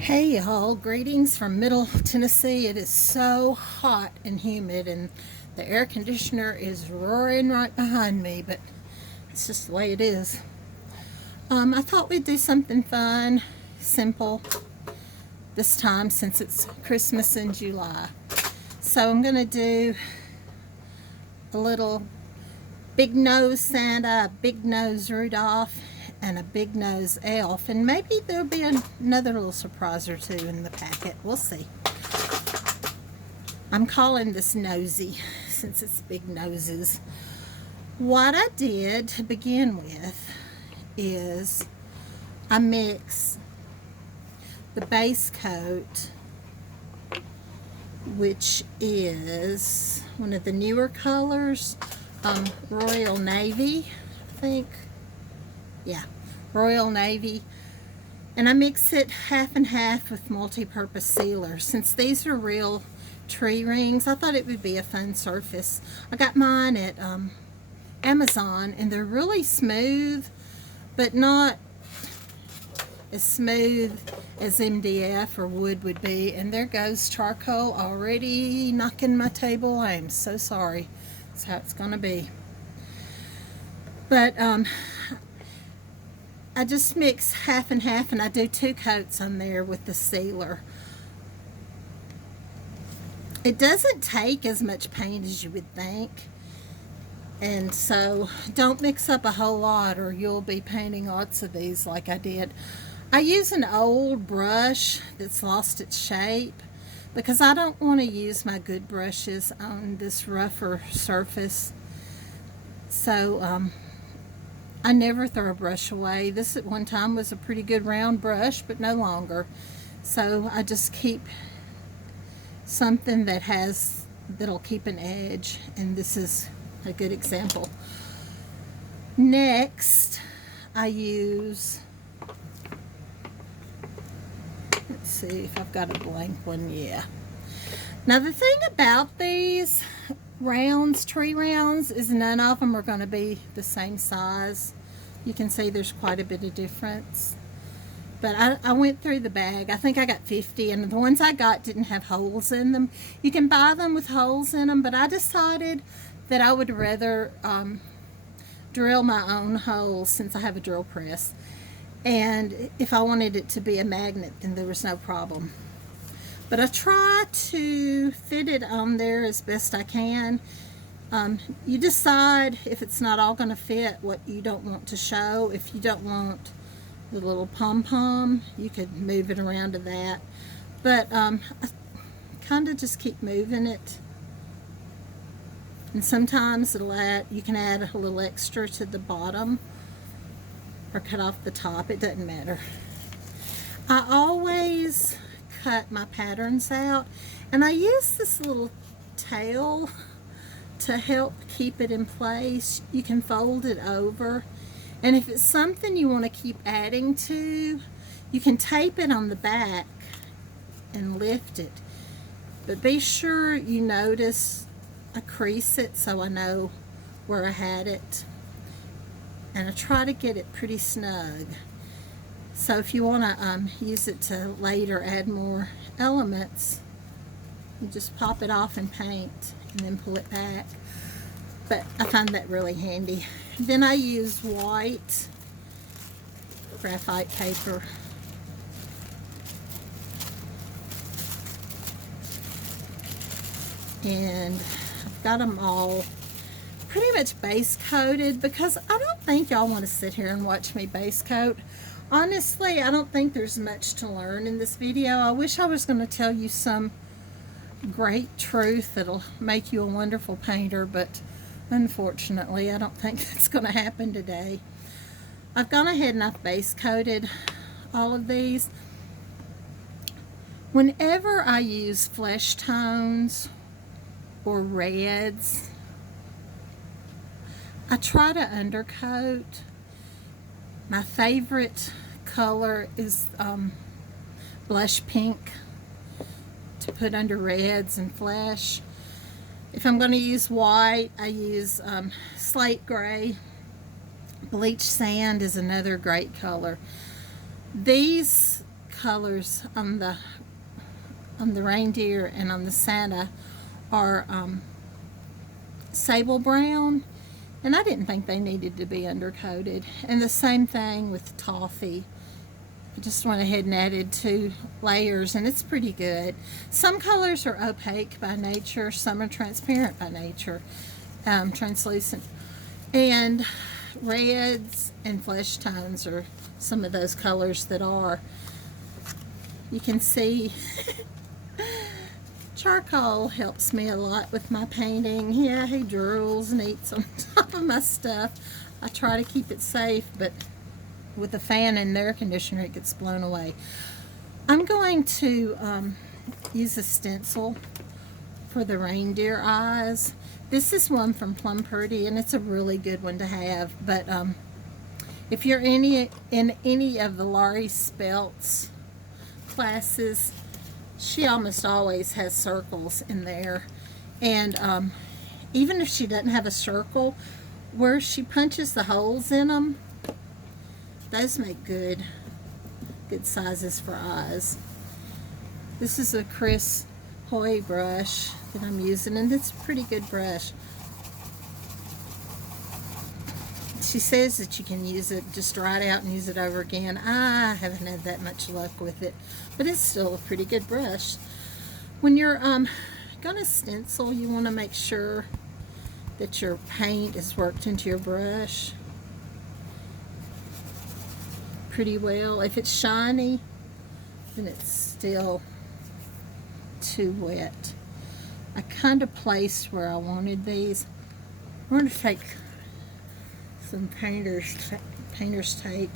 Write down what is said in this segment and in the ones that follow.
Hey y'all, greetings from Middle Tennessee. It is so hot and humid, and the air conditioner is roaring right behind me, but it's just the way it is. I thought we'd do something fun, simple this time since it's Christmas in July. So I'm going to do a little big nose Santa, a big nose Rudolph, and a big nose elf, and maybe there'll be another little surprise or two in the packet. We'll see. I'm calling this Nosey since it's big noses. What I did to begin with is I mixed the base coat, which is one of the newer colors, Royal Navy, I think. Yeah, Royal Navy. And I mix it half and half with multi-purpose sealer. Since these are real tree rings, I thought it would be a fun surface. I got mine at Amazon, and they're really smooth, but not as smooth as MDF or wood would be. And there goes charcoal already knocking my table. I am so sorry. That's how it's going to be. But I just mix half and half, and I do 2 coats on there with the sealer. It doesn't take as much paint as you would think, and so don't mix up a whole lot or you'll be painting lots of these like I did. I use an old brush that's lost its shape because I don't want to use my good brushes on this rougher surface. So I never throw a brush away. This at one time was a pretty good round brush, but no longer. So I just keep something that'll keep an edge, and this is a good example. Next, I use, let's see if I've got a blank one. Yeah. Now the thing about these rounds, tree rounds, is none of them are going to be the same size. You can see there's quite a bit of difference. But I went through the bag. I think I got 50, and the ones I got didn't have holes in them. You can buy them with holes in them, but I decided that I would rather drill my own holes since I have a drill press. And if I wanted it to be a magnet, then there was no problem. But I try to fit it on there as best I can. You decide if it's not all going to fit, what you don't want to show. If you don't want the little pom-pom, you could move it around to that. But I kind of just keep moving it. And sometimes you can add a little extra to the bottom or cut off the top. It doesn't matter. I always cut my patterns out, and I use this little tail to help keep it in place. You can fold it over, and if it's something you want to keep adding to, you can tape it on the back and lift it, but be sure you notice I crease it so I know where I had it, and I try to get it pretty snug. So if you want to use it to later add more elements, you just pop it off and paint and then pull it back. But I find that really handy. Then I use white graphite paper. And I've got them all pretty much base coated because I don't think y'all want to sit here and watch me base coat. Honestly, I don't think there's much to learn in this video. I wish I was going to tell you some great truth that'll make you a wonderful painter, but unfortunately, I don't think that's going to happen today. I've gone ahead and I've base coated all of these. Whenever I use flesh tones or reds, I try to undercoat. My favorite color is blush pink to put under reds and flesh. If I'm going to use white, I use slate gray. Bleach sand is another great color. These colors on the reindeer and on the Santa are sable brown, and I didn't think they needed to be undercoated. And the same thing with toffee. I just went ahead and added 2 layers, and it's pretty good. Some colors are opaque by nature, some are transparent by nature, translucent. And reds and flesh tones are some of those colors that are. You can see charcoal helps me a lot with my painting. Yeah, he drools and eats on top of my stuff. I try to keep it safe, but with the fan and the air conditioner, it gets blown away. I'm going to use a stencil for the reindeer eyes. This is one from Plum Purdy, and it's a really good one to have. But if you're in any of the Laurie Speltz classes, she almost always has circles in there. And even if she doesn't have a circle, where she punches the holes in them, those make good sizes for eyes. This is a Chris Hoy brush that I'm using, and it's a pretty good brush. She says that you can use it, just dry it out and use it over again. I haven't had that much luck with it, but it's still a pretty good brush. When you're gonna stencil, you want to make sure that your paint is worked into your brush pretty well. If it's shiny, then it's still too wet. I kind of placed where I wanted these. I'm going to take some painter's tape.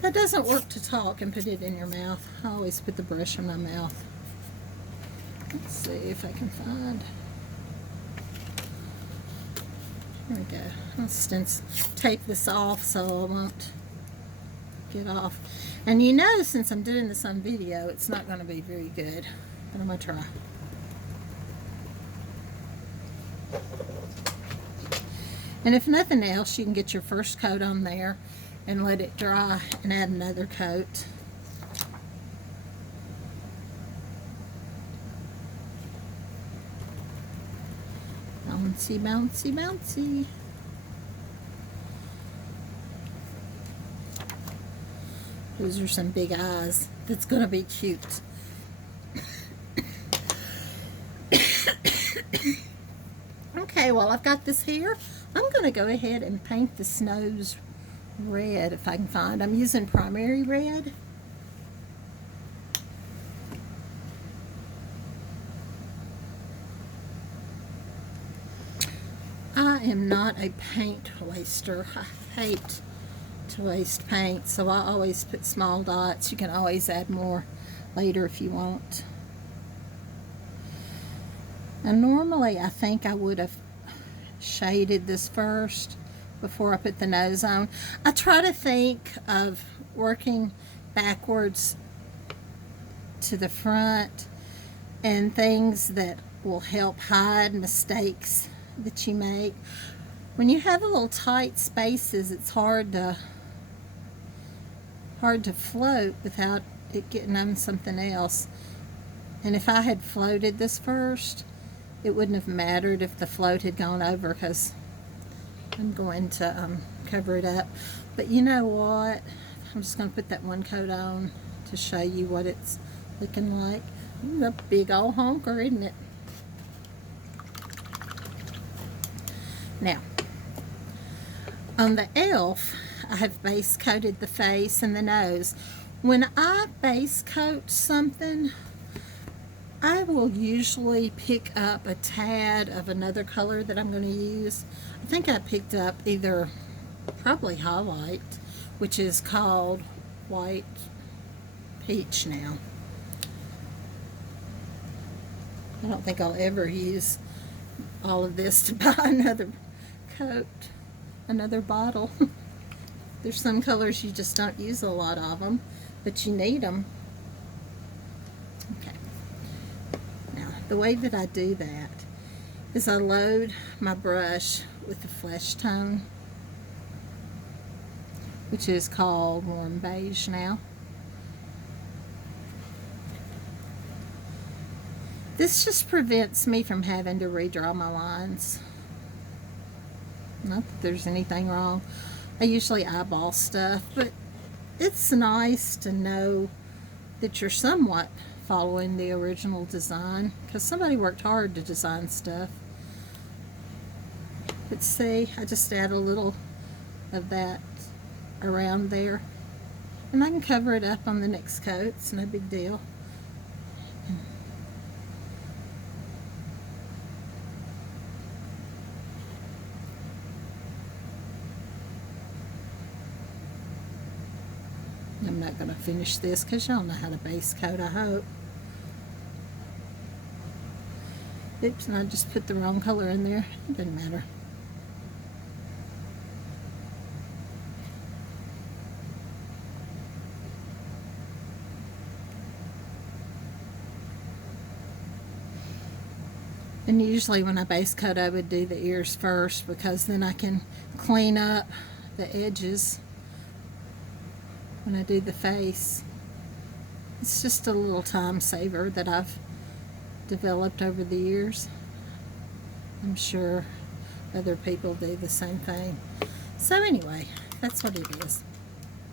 That doesn't work to talk and put it in your mouth. I always put the brush in my mouth. Let's see if I can find. There we go. Let's tape this off so I won't get off. And you know, since I'm doing this on video, it's not going to be very good, but I'm going to try. And if nothing else, you can get your first coat on there and let it dry and add another coat. Bouncy, bouncy, bouncy. Those are some big eyes. That's going to be cute. Okay, well, I've got this here. I'm going to go ahead and paint the snows red if I can find. I'm using primary red. I am not a paint waster. I hate to waste paint, so I always put small dots. You can always add more later if you want. And normally I think I would have shaded this first before I put the nose on. I try to think of working backwards to the front and things that will help hide mistakes that you make. When you have a little tight spaces, it's hard to float without it getting on something else. And if I had floated this first, it wouldn't have mattered if the float had gone over, because I'm going to cover it up. But you know what? I'm just going to put that one coat on to show you what it's looking like. Ooh, a big old honker, isn't it? Now, on the elf, I have base coated the face and the nose. When I base coat something, I will usually pick up a tad of another color that I'm going to use. I think I picked up probably highlight, which is called white peach now. I don't think I'll ever use all of this to buy another coat, another bottle. There's some colors you just don't use a lot of them, but you need them. Okay. Now, the way that I do that is I load my brush with the flesh tone, which is called warm beige now. This just prevents me from having to redraw my lines. Not that there's anything wrong. I usually eyeball stuff, but it's nice to know that you're somewhat following the original design, because somebody worked hard to design stuff. But see, I just add a little of that around there, and I can cover it up on the next coat. It's no big deal. I'm not going to finish this because y'all know how to base coat, I hope. Oops, and I just put the wrong color in there. It doesn't matter. And usually when I base coat, I would do the ears first, because then I can clean up the edges when I do the face. It's just a little time saver that I've developed over the years. I'm sure other people do the same thing. So anyway, that's what it is.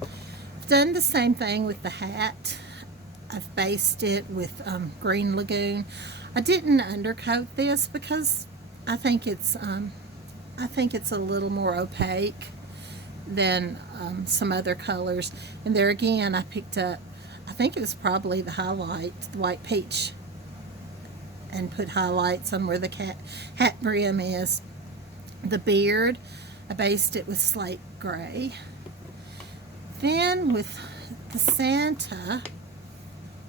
I've done the same thing with the hat. I've based it with Green Lagoon. I didn't undercoat this because I think it's a little more opaque than some other colors. And there again, I picked up, I think it was probably the highlight, the white peach, and put highlights on where the hat brim is. The beard, I based it with slate gray. Then with the Santa,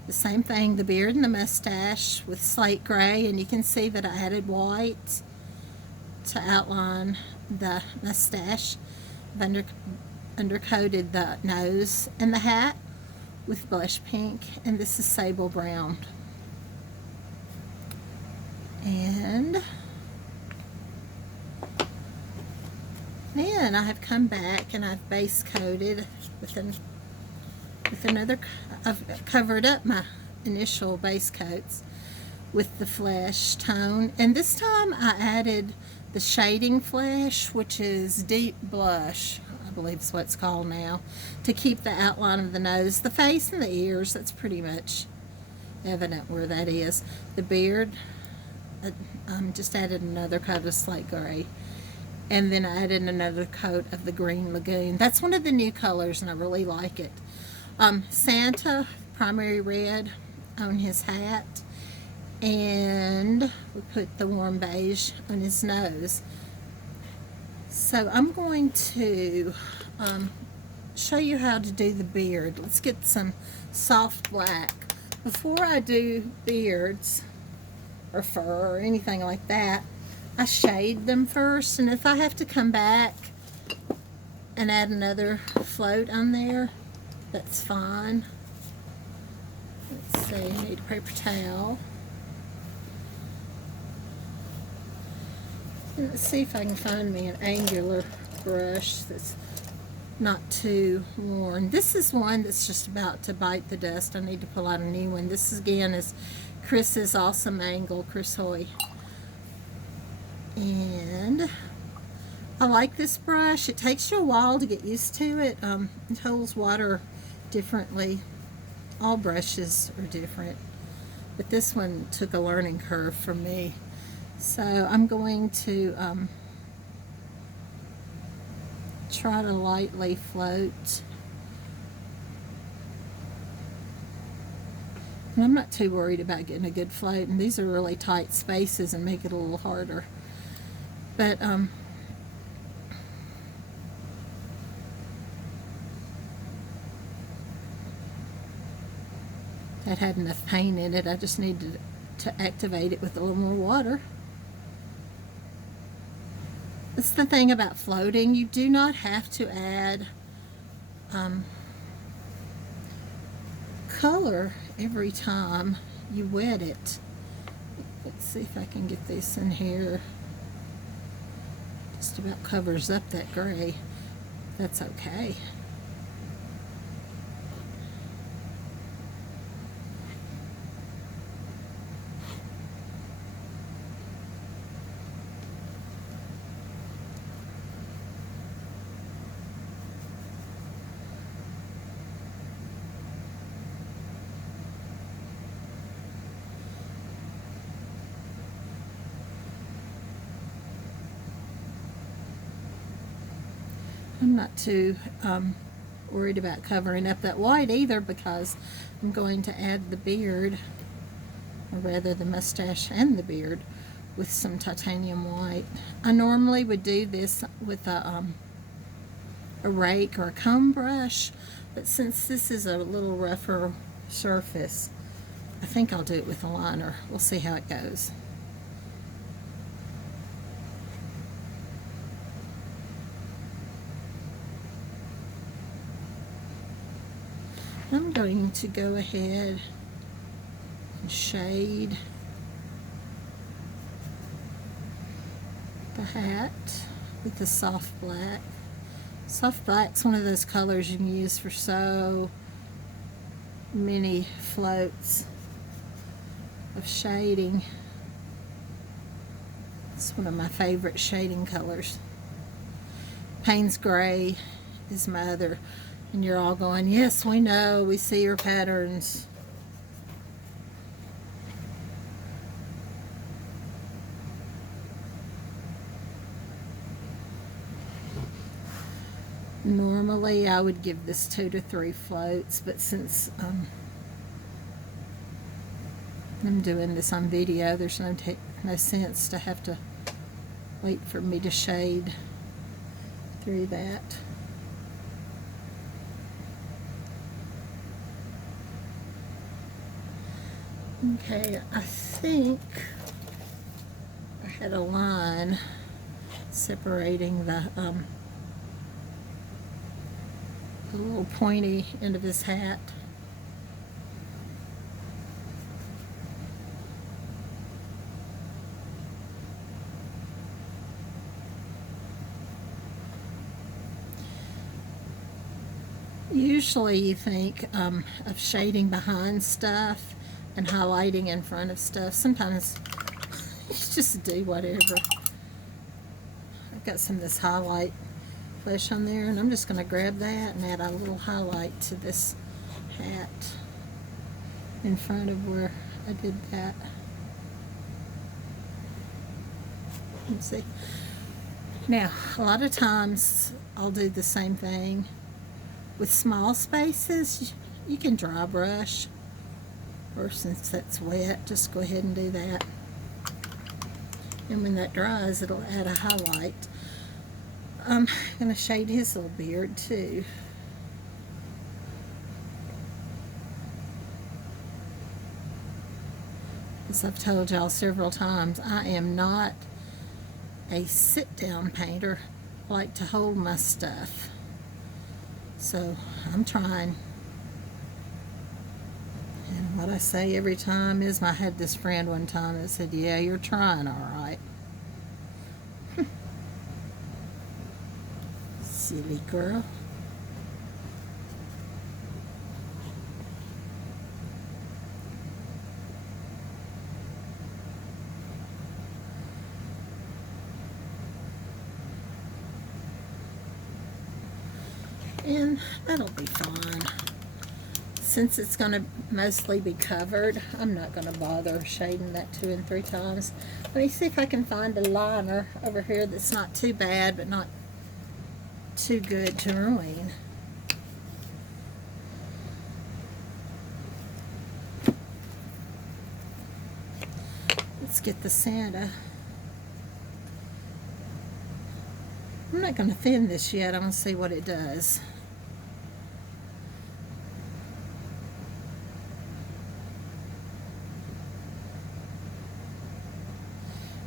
the same thing, the beard and the mustache with slate gray, and you can see that I added white to outline the mustache. I've undercoated the nose and the hat with blush pink, and this is sable brown. And then I have come back and I've base coated with another, I've covered up my initial base coats with the flesh tone, and this time I added the shading flesh, which is deep blush, I believe is what it's called now, to keep the outline of the nose. The face and the ears, that's pretty much evident where that is. The beard, I just added another coat of slate gray, and then I added another coat of the Green Lagoon. That's one of the new colors and I really like it. Santa, primary red on his hat, and we put the warm beige on his nose. So I'm going to show you how to do the beard. Let's get some soft black. Before I do beards or fur or anything like that, I shade them first, and if I have to come back and add another float on there, that's fine. Let's see, I need a paper towel. And let's see if I can find me an angular brush that's not too worn. This is one that's just about to bite the dust. I need to pull out a new one. This again is Chris's Awesome Angle, Chris Hoy. And I like this brush. It takes you a while to get used to it. It holds water differently. All brushes are different, but this one took a learning curve for me. So I'm going to try to lightly float. And I'm not too worried about getting a good float, and these are really tight spaces and make it a little harder. But that had enough paint in it. I just needed to activate it with a little more water. That's the thing about floating. You do not have to add color every time you wet it. Let's see if I can get this in here. Just about covers up that gray. That's okay. I'm not too worried about covering up that white either, because I'm going to add the beard, or rather the mustache and the beard, with some titanium white. I normally would do this with a rake or a comb brush, but since this is a little rougher surface, I think I'll do it with a liner. We'll see how it goes. I'm going to go ahead and shade the hat with the soft black. Soft black's one of those colors you can use for so many floats of shading. It's one of my favorite shading colors. Payne's Gray is my other. And you're all going, yes, we know, we see your patterns. Normally I would give this 2 to 3 floats, but since I'm doing this on video, there's no sense to have to wait for me to shade through that. Okay, I think I had a line separating the little pointy end of his hat. Usually you think of shading behind stuff and highlighting in front of stuff. Sometimes you just do whatever. I've got some of this highlight flesh on there, and I'm just going to grab that and add a little highlight to this hat in front of where I did that. Let's see. Now, a lot of times I'll do the same thing with small spaces. You can dry brush, or since that's wet, just go ahead and do that. And when that dries, it'll add a highlight. I'm going to shade his little beard too. As I've told y'all several times, I am not a sit-down painter. I like to hold my stuff. So I'm trying. And what I say every time is, I had this friend one time that said, yeah, you're trying all right. Silly girl. And that'll be fine. Since it's going to mostly be covered, I'm not going to bother shading that 2 and 3 times. Let me see if I can find a liner over here that's not too bad, but not too good to ruin. Let's get the Santa. I'm not going to thin this yet. I'm going to see what it does.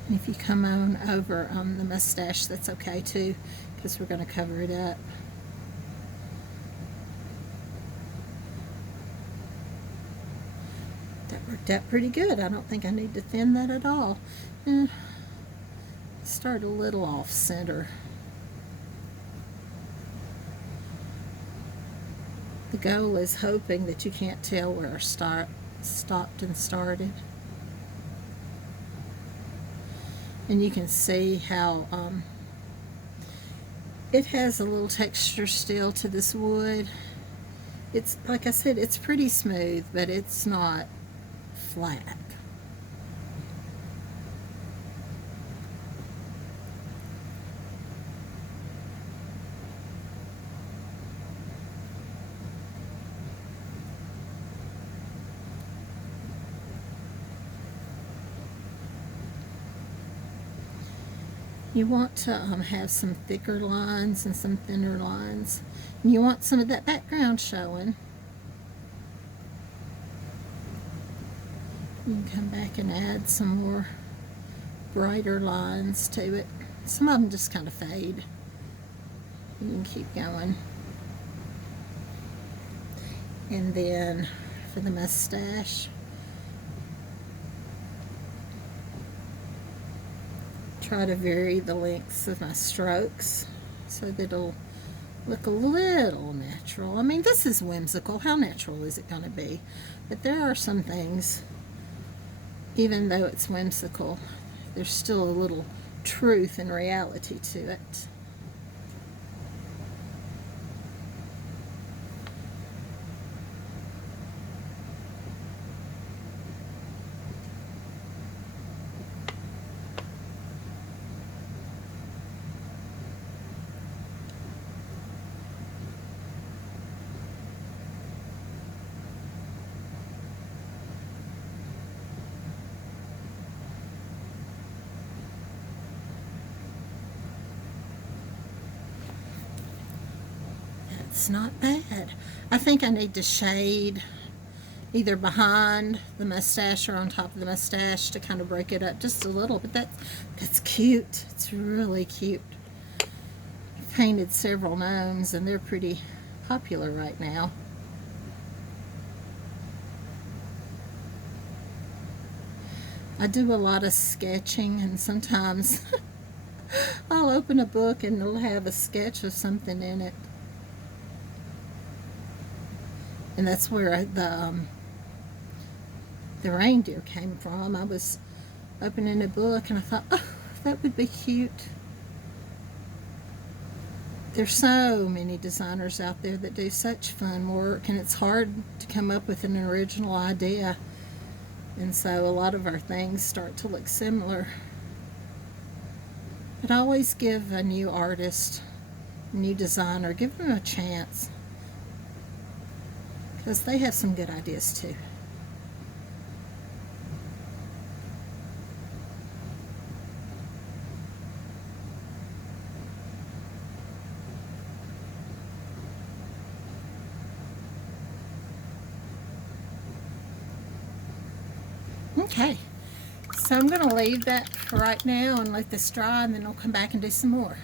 And if you come on over on the mustache, that's okay too, because we're going to cover it up. That worked out pretty good. I don't think I need to thin that at all. Start a little off center. The goal is hoping that you can't tell where I stopped and started. And you can see how it has a little texture still to this wood. It's, like I said, it's pretty smooth, but it's not flat. You want to have some thicker lines and some thinner lines. And you want some of that background showing. You can come back and add some more brighter lines to it. Some of them just kind of fade. You can keep going. And then for the mustache, try to vary the lengths of my strokes so that it'll look a little natural. I mean, this is whimsical. How natural is it going to be? But there are some things, even though it's whimsical, there's still a little truth and reality to it. It's not bad. I think I need to shade either behind the mustache or on top of the mustache to kind of break it up just a little, but that's cute. It's really cute. I've painted several gnomes and they're pretty popular right now. I do a lot of sketching, and sometimes I'll open a book and it'll have a sketch of something in it. And that's where the reindeer came from. I was opening a book and I thought, oh, that would be cute. There's so many designers out there that do such fun work, and it's hard to come up with an original idea. And so a lot of our things start to look similar. But always give a new artist, a new designer, give them a chance, because they have some good ideas too. Okay, so I'm going to leave that for right now and let this dry, and then I'll come back and do some more.